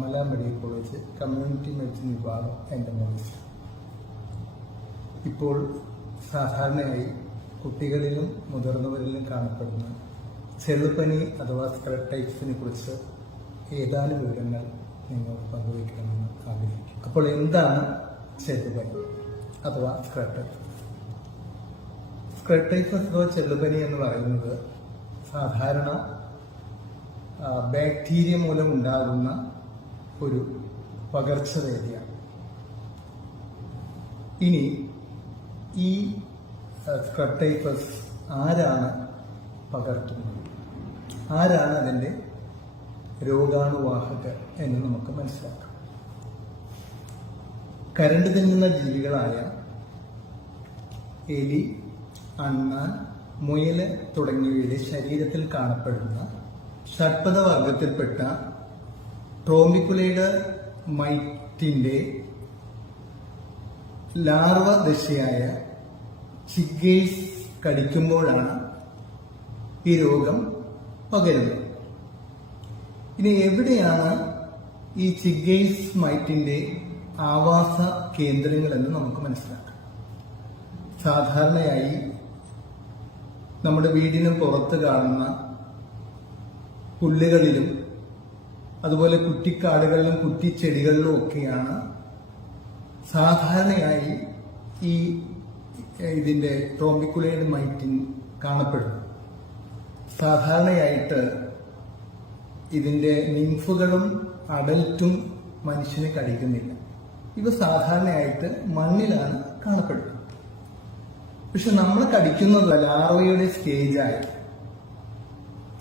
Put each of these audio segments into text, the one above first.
Amala medical college community medicine വിഭാഗം എന്റെ മോൾ ഇപ്പോൾ സാധാരണയായി കുട്ടികളിലും മുതിർന്നവരിലും കാണപ്പെടുന്ന ചെറുപനി അഥവാ സ്ക്രട്ടൈറ്റ്സിനെ കുറിച്ച് ഏതാനും വിവരങ്ങൾ നിങ്ങൾ പങ്കുവയ്ക്കണമെന്ന് ആഗ്രഹിക്കും അപ്പോൾ എന്താണ് ചെറുപനി അഥവാ സ്ക്രട്ടൈറ്റ്സ് സ്ക്രട്ടൈറ്റിസ് അഥവാ ചെല്ലുപനി എന്ന് പറയുന്നത് സാധാരണ ബാക്ടീരിയ മൂലം ഉണ്ടാകുന്ന ഒരു പകർച്ചവ്യാധിയാണ്. ഇനി ഈ സ്ക്രട്ടൈഫസ് ആരാണ് പകർത്തുന്നത്? ആരാണ് അതിന്റെ രോഗാണുവാഹകർ എന്ന് നമുക്ക് മനസ്സിലാക്കാം. കരണ്ട് തിന്നുന്ന ജീവികളായ എലി അണ്ണാൻ മുയൽ തുടങ്ങിയവയുടെ ശരീരത്തിൽ കാണപ്പെടുന്ന ഷഡ്പഥ വർഗത്തിൽപ്പെട്ട ട്രോമിക്കുലൈഡ് മൈറ്റിന്റെ ലാർവ ദശയായ ചിഗേഴ്സ് കടിക്കുമ്പോഴാണ് ഈ രോഗം പകരുന്നത്. ഇനി എവിടെയാണ് ഈ ചിഗേഴ്സ് മൈറ്റിന്റെ ആവാസ കേന്ദ്രങ്ങൾ എന്ന് നമുക്ക് മനസ്സിലാക്കാം. സാധാരണയായി നമ്മുടെ വീടിന് പുറത്ത് കാണുന്ന പുല്ലുകളിലും അതുപോലെ കുറ്റിക്കാടുകളിലും കുറ്റിച്ചെടികളിലും ഒക്കെയാണ് സാധാരണയായി ഈ ഇതിന്റെ ട്രോമിക്കുലൈഡ് മൈറ്റിൻ കാണപ്പെടുന്നത്. സാധാരണയായിട്ട് ഇതിന്റെ നിംഫുകളും അഡൽറ്റും മനുഷ്യനെ കടിക്കുന്നില്ല. ഇവ സാധാരണയായിട്ട് മണ്ണിലാണ് കാണപ്പെടുന്നത്. പക്ഷെ നമ്മൾ കടിക്കുന്നത് ലാർവയുടെ സ്റ്റേജായി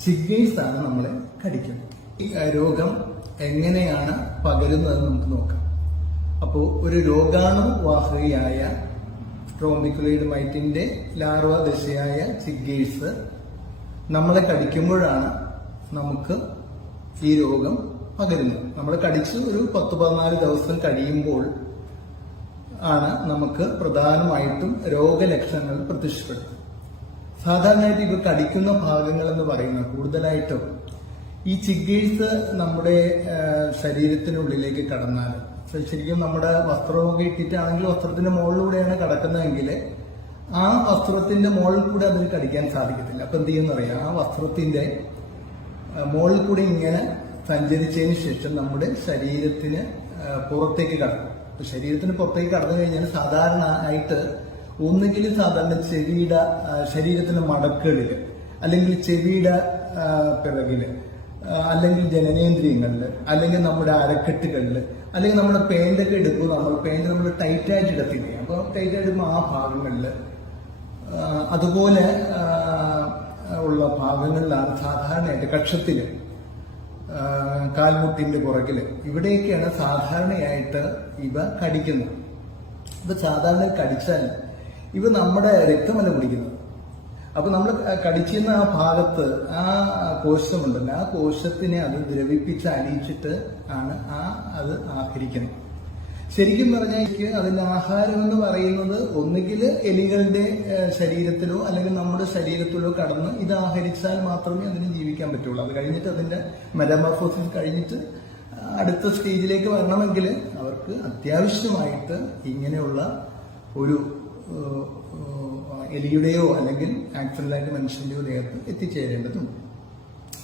ചിഗ്നീസ് ആണ് നമ്മളെ കടിക്കുന്നത്. ഈ രോഗം എങ്ങനെയാണ് പകരുന്നതെന്ന് നമുക്ക് നോക്കാം. അപ്പോൾ ഒരു രോഗാണുവാഹകയായ ട്രോമിക്കുലൈഡ് മൈറ്റിന്റെ ലാർവ ദശയായ ചിഗേഴ്സ് നമ്മളെ കടിക്കുമ്പോഴാണ് നമുക്ക് ഈ രോഗം പകരുന്നത്. നമ്മൾ കടിച്ച് ഒരു പത്ത് പതിനാല് ദിവസം കഴിയുമ്പോൾ ആണ് നമുക്ക് പ്രധാനമായിട്ടും രോഗലക്ഷണങ്ങൾ പ്രത്യക്ഷപ്പെടുന്നത്. സാധാരണയായിട്ട് ഇവ കടിക്കുന്ന ഭാഗങ്ങൾ എന്ന് പറയുന്നത് കൂടുതലായിട്ടും? ഈ ചിഗേഴ്സ് നമ്മുടെ ശരീരത്തിനുള്ളിലേക്ക് കടന്നാൽ ശരിക്കും നമ്മുടെ വസ്ത്രമൊക്കെ ഇട്ടിട്ടാണെങ്കിൽ വസ്ത്രത്തിന്റെ മുകളിലൂടെയാണ് കടക്കുന്നതെങ്കിൽ ആ വസ്ത്രത്തിന്റെ മുകളിൽ കൂടെ അതിന് കടിക്കാൻ സാധിക്കത്തില്ല. അപ്പൊ എന്ത് ചെയ്യുന്ന പറയാം ആ വസ്ത്രത്തിന്റെ മുകളിൽ കൂടി ഇങ്ങനെ സഞ്ചരിച്ചതിന് ശേഷം നമ്മുടെ ശരീരത്തിന് പുറത്തേക്ക് കടക്കും. ശരീരത്തിന് പുറത്തേക്ക് കടന്നു കഴിഞ്ഞാൽ സാധാരണ ആയിട്ട് ഒന്നുകിൽ സാധാരണ ചെവിയുടെ ശരീരത്തിന് ശരീരത്തിന്റെ മടക്കുകളിൽ അല്ലെങ്കിൽ ചെവിയുടെ പിറകിൽ അല്ലെങ്കിൽ ജനനേന്ദ്രിയങ്ങളിൽ അല്ലെങ്കിൽ നമ്മുടെ അരക്കെട്ടുകളിൽ അല്ലെങ്കിൽ നമ്മുടെ പേന്റൊക്കെ എടുക്കുമ്പോൾ നമ്മൾ പേന്റ് നമ്മൾ ടൈറ്റായിട്ട് എടുത്തില്ലേ ഇടത്തില്ലേ? അപ്പൊ ടൈറ്റായിട്ട് ഇടുമ്പോൾ ആ ഭാഗങ്ങളിൽ അതുപോലെ ഉള്ള ഭാഗങ്ങളിലാണ് സാധാരണയായിട്ട് കക്ഷത്തിൽ കാൽമുട്ടിന്റെ പുറകിൽ. ഇവിടെയൊക്കെയാണ് സാധാരണയായിട്ട് ഇവ കടിക്കുന്നത്. ഇപ്പൊ സാധാരണ കടിച്ചാൽ ഇവ നമ്മുടെ രക്തമല്ല കുടിക്കുന്നത്. അപ്പൊ നമ്മൾ കടിച്ചിരുന്ന ആ ഭാഗത്ത് ആ കോശമുണ്ടല്ലോ ആ കോശത്തിനെ അത് ദ്രവിപ്പിച്ച് അലിയിച്ചിട്ട് ആണ് ആ അത് ആഹരിക്കുന്നത് ശരിക്കും പറഞ്ഞാൽ അതിന്റെ ആഹാരം എന്ന് പറയുന്നത് ഒന്നുകിൽ എലികളുടെ ശരീരത്തിലോ അല്ലെങ്കിൽ നമ്മുടെ ശരീരത്തിലോ കടന്ന് ഇത് ആഹരിച്ചാൽ മാത്രമേ അതിന് ജീവിക്കാൻ പറ്റുള്ളൂ. അത് കഴിഞ്ഞിട്ട് അതിന്റെ മെലമോഫോസിസ് കഴിഞ്ഞിട്ട് അടുത്ത സ്റ്റേജിലേക്ക് വരണമെങ്കിൽ അവർക്ക് അത്യാവശ്യമായിട്ട് ഇങ്ങനെയുള്ള ഒരു എലിയുടെയോ അല്ലെങ്കിൽ ആക്സിഡന്റായിട്ട് മനുഷ്യന്റെയോ ദേഹത്ത് എത്തിച്ചേരേണ്ടതുണ്ട്.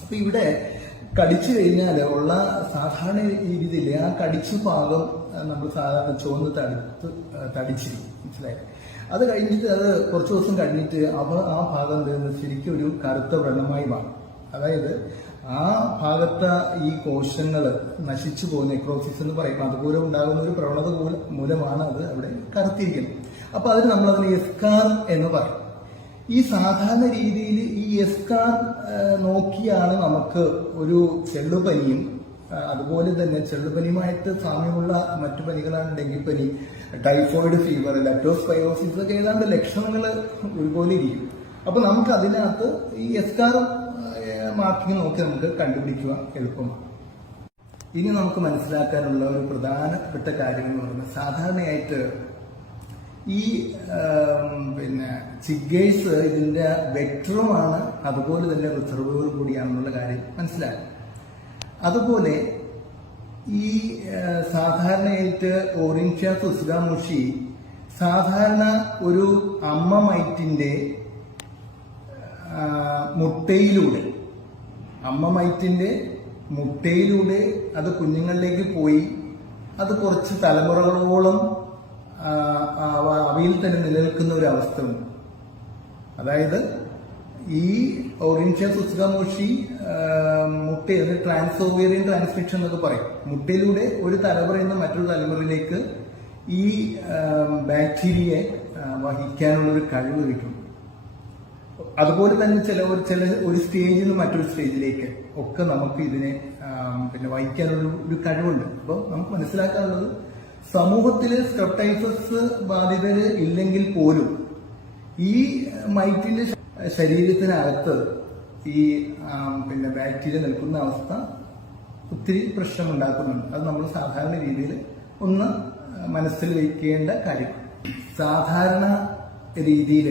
അപ്പൊ ഇവിടെ കടിച്ചു കഴിഞ്ഞാൽ ഉള്ള സാധാരണ രീതിയിൽ ആ കടിച്ച ഭാഗം നമ്മൾ സാധാരണ ചുവന്ന് തടുത്ത് തടിച്ചിരിക്കും. മനസ്സിലായി? അത് കഴിഞ്ഞിട്ട് അത് കുറച്ച് ദിവസം കഴിഞ്ഞിട്ട് അവ ആ ഭാഗം ശരിക്കും ഒരു കറുത്ത വ്രണമായി മാറും. അതായത് ആ ഭാഗത്തെ ഈ കോശങ്ങൾ നശിച്ചു പോകുന്ന നെക്രോസിസ് എന്ന് പറയും അതുപോലെ ഉണ്ടാകുന്ന ഒരു പ്രവണത മൂലമാണ് അത് അവിടെ കറുത്തിരിക്കുന്നത് അപ്പൊ അതിന് നമ്മൾ അതിന് എസ്കാർ എന്ന് പറയും. ഈ സാധാരണ രീതിയിൽ ഈ എസ്കാർ നോക്കിയാണ് നമുക്ക് ഒരു ചെള്ളുപനിയും അതുപോലെ തന്നെ ചെള്ളുപനിയുമായിട്ട് സാമ്യമുള്ള മറ്റു പനികളാണ് ഡെങ്കിപ്പനി ടൈഫോയിഡ് ഫീവർ ലെപ്റ്റോസ്പൈറോസിസ് ഒക്കെ ഏതാണ്ട് ലക്ഷണങ്ങൾ ഒരുപോലെ ഇരിക്കും. അപ്പൊ നമുക്ക് അതിനകത്ത് ഈ എസ്കാർ മാർക്കിങ് നോക്കി നമുക്ക് കണ്ടുപിടിക്കുക എളുപ്പമാണ് ഇനി നമുക്ക് മനസ്സിലാക്കാനുള്ള ഒരു പ്രധാനപ്പെട്ട കാര്യം എന്ന് പറയുന്നത് സാധാരണയായിട്ട് ഈ പിന്നെ ചിഗേഴ്സ് ഇതിന്റെ വെക്ടറുമാണ് അതുപോലെ തന്നെ റിസർവറും കൂടിയാണെന്നുള്ള കാര്യം മനസ്സിലായി. അതുപോലെ ഈ സാധാരണയായിട്ട് ഓറിൻഷ്യ സുസ്ഗാമുഷി സാധാരണ ഒരു അമ്മ മൈറ്റിന്റെ മുട്ടയിലൂടെ അമ്മ മൈറ്റിന്റെ മുട്ടയിലൂടെ അത് കുഞ്ഞുങ്ങളിലേക്ക് പോയി അത് കുറച്ച് തലമുറകളോളം അവയിൽ തന്നെ നിലനിൽക്കുന്ന ഒരു അവസ്ഥയുണ്ട് അതായത് ഈ ഓറിയൻഷ്യൻ സുസ്കാമോഷി മുട്ട ട്രാൻസോവേറിയൻ ട്രാൻസ്മിഷൻ എന്നൊക്കെ പറയും. മുട്ടയിലൂടെ ഒരു തലമുറയിൽ നിന്ന് മറ്റൊരു തലമുറയിലേക്ക് ഈ ബാക്ടീരിയയെ വഹിക്കാനുള്ള ഒരു കഴിവ് കിട്ടും. അതുപോലെ തന്നെ ചില ഒരു ചില ഒരു സ്റ്റേജിൽ നിന്ന് മറ്റൊരു സ്റ്റേജിലേക്ക് ഒക്കെ നമുക്ക് ഇതിനെ പിന്നെ വഹിക്കാനുള്ള ഒരു കഴിവുണ്ട്. അപ്പോൾ നമുക്ക് മനസ്സിലാക്കാനുള്ളത് സമൂഹത്തിൽ സ്ക്രപ്റ്റൈസസ് ബാധിതര് ഇല്ലെങ്കിൽ പോലും ഈ മൈറ്റിന്റെ ശരീരത്തിനകത്ത് ഈ പിന്നെ ബാക്ടീരിയ നിൽക്കുന്ന അവസ്ഥ ഒത്തിരി പ്രശ്നമുണ്ടാക്കുന്നുണ്ട്. അത് നമ്മൾ സാധാരണ രീതിയിൽ ഒന്ന് മനസ്സിൽ വയ്ക്കേണ്ട കാര്യം. സാധാരണ രീതിയിൽ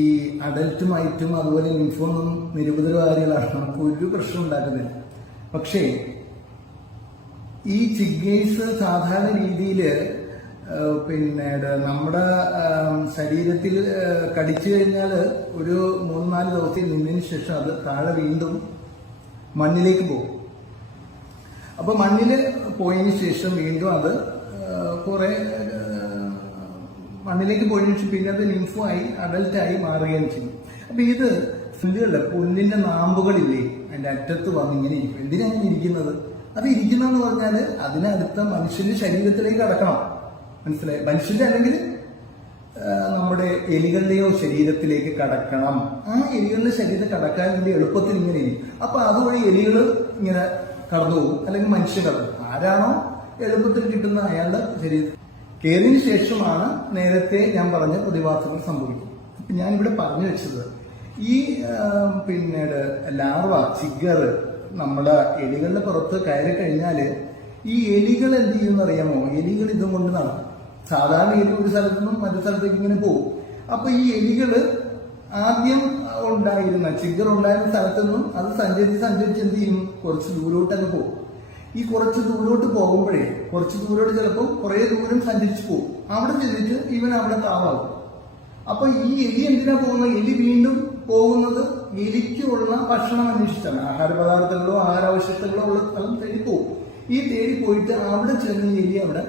ഈ അഡൽട്ടുമായിട്ടും അതുപോലെ ലിംഫോന്നും നിരവധി കാര്യങ്ങളാണ് നമുക്ക് ഒരു പ്രശ്നം ഉണ്ടാക്കുന്നില്ല. പക്ഷേ ഈ ചിഗേഴ്സ് സാധാരണ രീതിയിൽ പിന്നെ നമ്മുടെ ശരീരത്തിൽ കടിച്ചു കഴിഞ്ഞാൽ ഒരു മൂന്ന് നാല് ദിവസത്തിൽ നിന്നതിന് ശേഷം അത് താഴെ വീണ്ടും മണ്ണിലേക്ക് പോകും. അപ്പൊ മണ്ണിൽ പോയതിന് ശേഷം വീണ്ടും അത് കുറെ മണ്ണിലേക്ക് പോയതിനു ശേഷം പിന്നെ അത് ലിംഫായി അഡൽട്ടായി മാറുകയും ചെയ്യും. അപ്പൊ ഇത് പുല്ലുകളുടെ പുല്ലിന്റെ നാമ്പുകളില്ലേ? അതിന്റെ അറ്റത്ത് വന്നിങ്ങനെ ഇരിക്കും. എന്തിനാണ് ഇരിക്കുന്നത്? അത് ഇരിക്കുന്നതെന്ന് പറഞ്ഞാൽ അതിനടുത്ത മനുഷ്യന്റെ ശരീരത്തിലേക്ക് കടക്കണം. മനസ്സിലായി? മനുഷ്യന്റെ അല്ലെങ്കിൽ നമ്മുടെ എലികളുടെയോ ശരീരത്തിലേക്ക് കടക്കണം. ആ എലികളുടെ ശരീരത്തിൽ കടക്കാൻ വേണ്ടി എളുപ്പത്തിൽ ഇങ്ങനെ ഇരിക്കും. അപ്പൊ അതുവഴി എലികൾ ഇങ്ങനെ കടന്നു പോകും. അല്ലെങ്കിൽ മനുഷ്യൻ കടന്നു ആരാണോ എളുപ്പത്തിൽ കിട്ടുന്ന അയാളുടെ ശരീരത്തിൽ. കയറിയതിനു ശേഷമാണ് നേരത്തെ ഞാൻ പറഞ്ഞ പ്രതിഭാസങ്ങൾ സംഭവിക്കുന്നത്. ഞാൻ ഇവിടെ പറഞ്ഞു വെച്ചത് ഈ പിന്നീട് പിന്നെ ലാർവ ചിഗർ നമ്മുടെ എലികളുടെ പുറത്ത് കയറി കഴിഞ്ഞാൽ ഈ എലികൾ എന്ത് ചെയ്യുമെന്ന് അറിയാമോ? എലികൾ ഇതും കൊണ്ട് നടക്കും. സാധാരണ എലി ഒരു സ്ഥലത്തു നിന്നും മറ്റു സ്ഥലത്തേക്ക് ഇങ്ങനെ പോകും. അപ്പൊ ഈ എലികൾ ആദ്യം ഉണ്ടായിരുന്ന ചിഗർ ഉണ്ടായിരുന്ന സ്ഥലത്തു നിന്നും അത് സഞ്ചരിച്ച് സഞ്ചരിച്ച് എന്ത് ചെയ്യും? കുറച്ച് ദൂരോട്ടങ്ങ് പോകും. ഈ കുറച്ച് ദൂരോട്ട് പോകുമ്പോഴേ കുറച്ച് ദൂരോട്ട് ചിലപ്പോൾ കുറെ ദൂരം സഞ്ചരിച്ച് പോകും. അവിടെ ചെന്നിട്ട് ഇവൻ അവിടെ താവാകും. അപ്പൊ ഈ എലി എന്തിനാ പോകുന്നത്? എലി വീണ്ടും പോകുന്നത് എലിക്കുള്ള ഭക്ഷണം അന്വേഷിച്ചാണ്. ആഹാര പദാർത്ഥങ്ങളോ ആഹാരാവശിഷ്ടങ്ങളോ ഉള്ള സ്ഥലം തേടിപ്പോകും. ഈ തേടി പോയിട്ട് അവിടെ ചെന്ന് എലി അവിടെ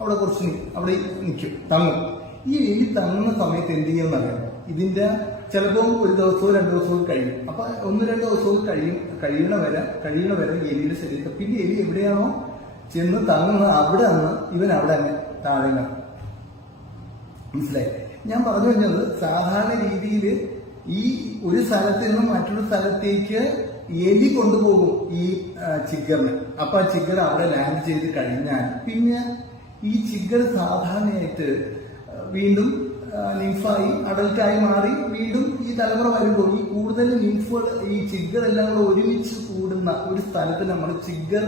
അവിടെ കുറച്ച് അവിടെ നിൽക്കും തങ്ങും. ഈ എലി തങ്ങുന്ന സമയത്ത് എന്ത് ചെയ്യുമെന്നറിയാം ഇതിന്റെ ചിലപ്പോൾ ഒരു ദിവസവും രണ്ടു ദിവസവും കഴിയും. അപ്പൊ ഒന്ന് രണ്ട് ദിവസവും കഴിയും കഴിയണ വരെ കഴിയണ വരെ എലിയുടെ ശരീരത്തെ പിന്നെ എലി എവിടെയാണോ ചെന്ന് തങ്ങുന്നത്? അവിടെ നിന്ന് ഇവൻ അവിടെ തന്നെ താഴെ. മനസ്സിലായി? ഞാൻ പറഞ്ഞു കഴിഞ്ഞത് സാധാരണ രീതിയിൽ ഈ ഒരു സ്ഥലത്ത് നിന്നും മറ്റൊരു സ്ഥലത്തേക്ക് എലി കൊണ്ടുപോകും ഈ ചിഗറിന്. അപ്പൊ ആ ചിഗർ അവിടെ ലാൻഡ് ചെയ്ത് കഴിഞ്ഞാൽ പിന്നെ ഈ ചിഗർ സാധാരണയായിട്ട് വീണ്ടും ലിംഫായി അഡൽട്ടായി മാറി വീണ്ടും ഈ തലമുറ വരുമ്പോൾ ഈ കൂടുതൽ ലിംഫുകൾ ഈ ചിഗർ എല്ലാം കൂടെ ഒരുമിച്ച് കൂടുന്ന ഒരു സ്ഥലത്ത് നമ്മൾ ചിഗർ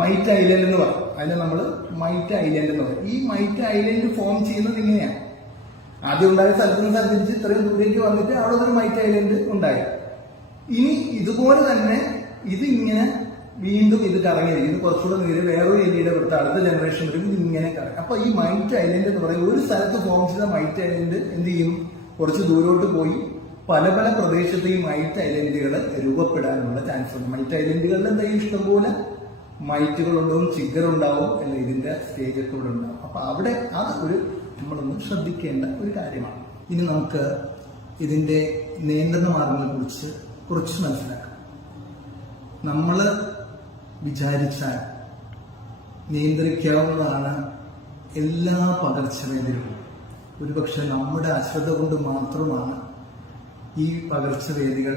മൈറ്റ് ഐലൻഡ് എന്ന് പറയും. അതിനെ നമ്മൾ മൈറ്റ് ഐലൻഡ് എന്ന് പറയും. ഈ മൈറ്റ് ഐലൻഡ് ഫോം ചെയ്യുന്നത് ഇങ്ങനെയാണ് ആദ്യം ഉണ്ടായ സ്ഥലത്ത് നിന്ന് സഞ്ചരിച്ച് ഇത്രയും ദൂരേക്ക് വന്നിട്ട് അവിടെ ഒരു മൈറ്റ് ഐലൻഡ് ഉണ്ടായി. ഇനി ഇതുപോലെ തന്നെ ഇത് ഇങ്ങനെ വീണ്ടും ഇത് കറങ്ങിയിരിക്കുന്നു കുറച്ചുകൂടെ നേരെ വേറൊരു ഏരിയയുടെ പുറത്ത് അടുത്ത ജനറേഷൻ വരും ഇത് ഇങ്ങനെ കറങ്ങും. അപ്പൊ ഈ മൈറ്റ് ഐലൻഡ് എന്ന് പറയുന്നത് ഒരു സ്ഥലത്ത് ഫോം ചെയ്ത മൈറ്റ് ഐലൻഡ് എന്ത് ചെയ്യും? കുറച്ച് ദൂരോട്ട് പോയി പല പല പ്രദേശത്ത് ഈ മൈറ്റ് ഐലൻഡുകൾ രൂപപ്പെടാനുള്ള ചാൻസ് ഉണ്ട്. മൈറ്റ് ഐലൻഡുകളിൽ എന്തെങ്കിലും ഇഷ്ടംപോലെ ചിഗർ ഉണ്ടാവും അല്ലെങ്കിൽ ഇതിന്റെ സ്റ്റേജൊക്കെ ഉണ്ടാവും. അപ്പൊ അവിടെ അത് ഒരു നമ്മളൊന്ന് ശ്രദ്ധിക്കേണ്ട ഒരു കാര്യമാണ്. ഇനി നമുക്ക് ഇതിന്റെ നിയന്ത്രണ മാർഗങ്ങളെ കുറിച്ച് കുറച്ച് മനസ്സിലാക്കാം. നമ്മൾ വിചാരിച്ചാൽ നിയന്ത്രിക്കാവുന്നതാണ് എല്ലാ പകർച്ചവേദനകളും ഒരുപക്ഷെ നമ്മുടെ അശ്രദ്ധ കൊണ്ട് മാത്രമാണ് ഈ പകർച്ചവേദികൾ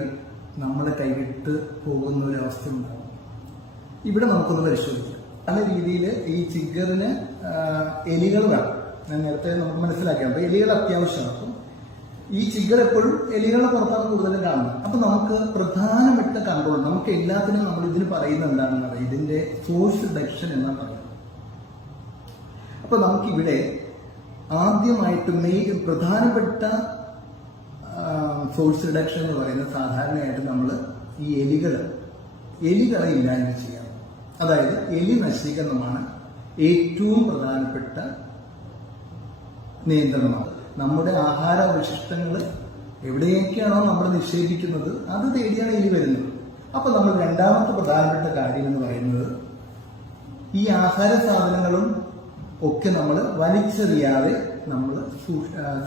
നമ്മളെ കൈവിട്ട് പോകുന്ന ഒരു അവസ്ഥ ഉണ്ടാകും ഇവിടെ നമുക്കൊന്ന് പരിശോധിക്കാം. പല രീതിയിൽ ഈ ചിഗറിന് എലികൾ വേണം. ഞാൻ നേരത്തെ നമുക്ക് മനസ്സിലാക്കിയാണ് അപ്പൊ എലികൾ അത്യാവശ്യമാണ് അപ്പം ഈ ചിഗർ എപ്പോഴും എലികളുടെ പുറത്താണ് കൂടുതലും കാണുന്നത്. അപ്പൊ നമുക്ക് പ്രധാനപ്പെട്ട കൺട്രോൾ നമുക്ക് എല്ലാത്തിനും നമ്മൾ ഇതിന് പറയുന്നത് എന്താണെന്ന് അറിയാം ഇതിന്റെ സോഴ്സ് റിഡക്ഷൻ എന്നാണ് പറയുന്നത്. അപ്പൊ നമുക്കിവിടെ ആദ്യമായിട്ട് മെയിൻ പ്രധാനപ്പെട്ട സോഴ്സ് റിഡക്ഷൻ എന്ന് പറയുന്നത് സാധാരണയായിട്ട് നമ്മൾ ഈ എലികൾ എലികളെ ഇല്ലായ്മ ചെയ്യാം. അതായത് എലി നശീകരണമാണ് ഏറ്റവും പ്രധാനപ്പെട്ട നിയന്ത്രണമാണ്. നമ്മുടെ ആഹാര ആഹാരാവശിഷ്ടങ്ങൾ എവിടെയൊക്കെയാണോ നമ്മൾ നിക്ഷേപിക്കുന്നത് അത് തേടിയാണ് ഇനി വരുന്നത്. അപ്പൊ നമ്മൾ രണ്ടാമത്തെ പ്രധാനപ്പെട്ട കാര്യം എന്ന് പറയുന്നത് ഈ ആഹാര സാധനങ്ങളും ഒക്കെ നമ്മൾ വലിച്ചെറിയാതെ നമ്മൾ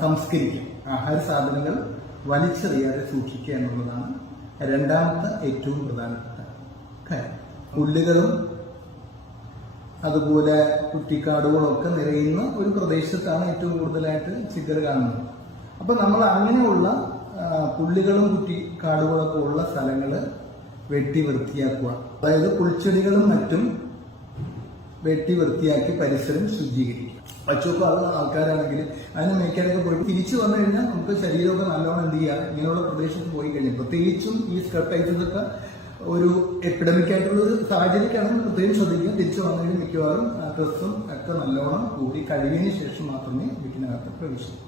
സംസ്കരിക്കും. ആഹാര സാധനങ്ങൾ വലിച്ചെറിയാതെ സൂക്ഷിക്കുക എന്നുള്ളതാണ് രണ്ടാമത്തെ ഏറ്റവും പ്രധാനപ്പെട്ട കാര്യം. പുല്ലുകളും അതുപോലെ കുറ്റിക്കാടുകളൊക്കെ നിറയുന്ന ഒരു പ്രദേശത്താണ് ഏറ്റവും കൂടുതലായിട്ട് ചിക്കർ കാണുന്നത്. അപ്പൊ നമ്മൾ അങ്ങനെയുള്ള പുള്ളികളും കുറ്റിക്കാടുകളൊക്കെ ഉള്ള സ്ഥലങ്ങൾ വെട്ടി വൃത്തിയാക്കുക. അതായത് പുൽച്ചെടികളും മറ്റും വെട്ടി വൃത്തിയാക്കി പരിസരം ശുദ്ധീകരിക്കുക. പച്ചൊക്കെ അത് ആൾക്കാരാണെങ്കിൽ അതിന് മേയ്ക്കാനൊക്കെ പോയിട്ട് തിരിച്ചു വന്നു കഴിഞ്ഞാൽ നമുക്ക് ശരീരമൊക്കെ നല്ലോണം എന്ത് ചെയ്യുക? ഇങ്ങനെയുള്ള പ്രദേശത്ത് പോയി കഴിഞ്ഞാൽ. പ്രത്യേകിച്ചും ഈ സ്കർട്ടൈറ്റസ് ഒക്കെ ഒരു എപ്പിഡമിക് ആയിട്ടുള്ള ഒരു സാഹചര്യക്കാണ് പ്രത്യേകം ശ്രദ്ധിക്കുക. തിരിച്ചു വന്നതിന് മിക്കവാറും ഡ്രസ്സും ഒക്കെ നല്ലോണം കൂടി കഴുകിയതിന് ശേഷം മാത്രമേ വീട്ടിനകത്ത് പ്രവേശിക്കൂ.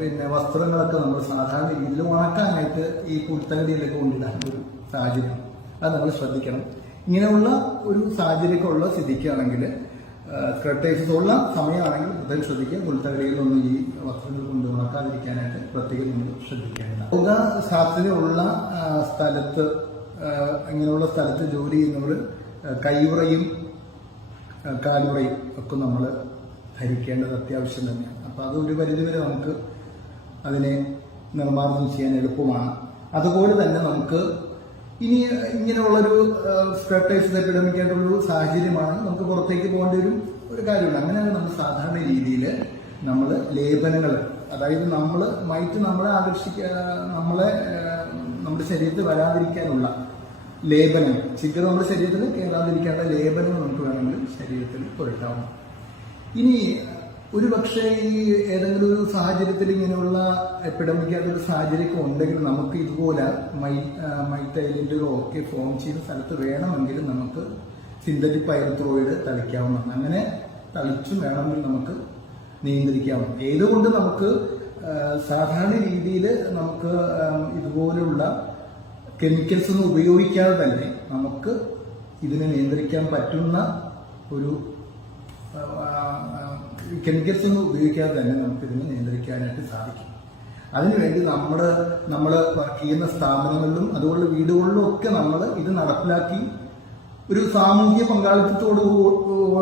പിന്നെ വസ്ത്രങ്ങളൊക്കെ നമ്മൾ സാധാരണ രീതിയിൽ ഉണക്കാനായിട്ട് ഈ പുൽത്തകടിയിലൊക്കെ കൊണ്ടിടാൻ ഒരു സാഹചര്യം. അത് നമ്മൾ ശ്രദ്ധിക്കണം. ഇങ്ങനെയുള്ള ഒരു സാഹചര്യമൊക്കെ ഉള്ള സ്ഥിതിക്കാണെങ്കിൽ സ്ക്രട്ടൈസസ് ഉള്ള സമയമാണെങ്കിൽ പ്രത്യേകം ശ്രദ്ധിക്കുക. പുൽത്തകടികളൊന്നും ഈ വസ്ത്രങ്ങൾ കൊണ്ട് ഉണക്കാതിരിക്കാനായിട്ട് പ്രത്യേകം നമ്മൾ ശ്രദ്ധിക്കേണ്ട പുക സാധ്യതയുള്ള സ്ഥലത്ത് ആ, ഇങ്ങനെയുള്ള സ്ഥലത്ത് ജോലി ചെയ്യുന്നവർ കൈയുറയും കാലുറയും ഒക്കെ നമ്മൾ ധരിക്കേണ്ടത് അത്യാവശ്യം തന്നെയാണ്. അപ്പം അത് ഒരു പരിധിവരെ നമുക്ക് അതിനെ നിർമ്മാർജനം ചെയ്യാൻ എളുപ്പമാണ്. അതുപോലെ തന്നെ നമുക്ക് ഇനി ഇങ്ങനെയുള്ളൊരു സ്ട്രട്ടൈസ് എപ്പിഡമിക് ആയിട്ടുള്ളൊരു സാഹചര്യമാണ് നമുക്ക് പുറത്തേക്ക് പോകേണ്ട ഒരു ഒരു കാര്യമുണ്ട്. അങ്ങനെയാണ് നമ്മൾ സാധാരണ രീതിയിൽ നമ്മൾ ലേപനങ്ങൾ അതായത് നമ്മൾ മൈറ്റ് നമ്മളെ ആകർഷിക്ക നമ്മളെ നമ്മുടെ ശരീരത്തിൽ വരാതിരിക്കാനുള്ള ലേപനം. ചിക്കൻ നമ്മുടെ ശരീരത്തിൽ കയറാതിരിക്കാനുള്ള ലേപനം നമുക്ക് വേണമെങ്കിൽ ശരീരത്തിൽ പുരട്ടാവും ഇനി ഒരു പക്ഷേ ഈ ഏതെങ്കിലും ഒരു സാഹചര്യത്തിൽ ഇങ്ങനെയുള്ള എപ്പിഡമിക് ഒരു സാഹചര്യമൊക്കെ ഉണ്ടെങ്കിൽ നമുക്ക് ഇതുപോലെ മൈ ഒരു ഒക്കെ ഫോം ചെയ്ത സ്ഥലത്ത് വേണമെങ്കിൽ നമുക്ക് സിന്തറ്റിക് പൈറത്തോയിഡ് തളിക്കാവുന്നതാണ്. അങ്ങനെ തളിച്ചും വേണമെങ്കിൽ നമുക്ക് നിയന്ത്രിക്കാവും ഏതുകൊണ്ട് നമുക്ക് സാധാരണ രീതിയിൽ നമുക്ക് ഇതുപോലുള്ള കെമിക്കൽസ് ഒന്നും ഉപയോഗിക്കാതെ തന്നെ നമുക്ക് ഇതിനെ നിയന്ത്രിക്കാൻ പറ്റുന്ന ഒരു കെമിക്കൽസ് ഒന്നും ഉപയോഗിക്കാതെ തന്നെ നമുക്ക് ഇതിനെ നിയന്ത്രിക്കാനായിട്ട് സാധിക്കും. അതിനുവേണ്ടി നമ്മൾ നമ്മൾ വർക്ക് ചെയ്യുന്ന സ്ഥാപനങ്ങളിലും അതുപോലെ വീടുകളിലും ഒക്കെ നമ്മൾ ഇത് നടപ്പിലാക്കി ഒരു സാമൂഹ്യ പങ്കാളിത്തത്തോട്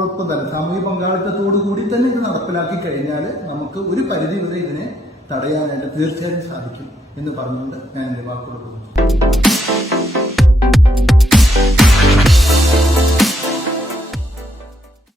ഒപ്പം തന്നെ സാമൂഹ്യ പങ്കാളിത്തത്തോടു കൂടി തന്നെ ഇത് നടപ്പിലാക്കി കഴിഞ്ഞാൽ നമുക്ക് ഒരു പരിധി വരെ ഇതിനെ തടയാനായിട്ട് തീർച്ചയായും സാധിക്കും എന്ന് പറഞ്ഞുകൊണ്ട് ഞാൻ വാക്കുകൾ കൊടുക്കുന്നു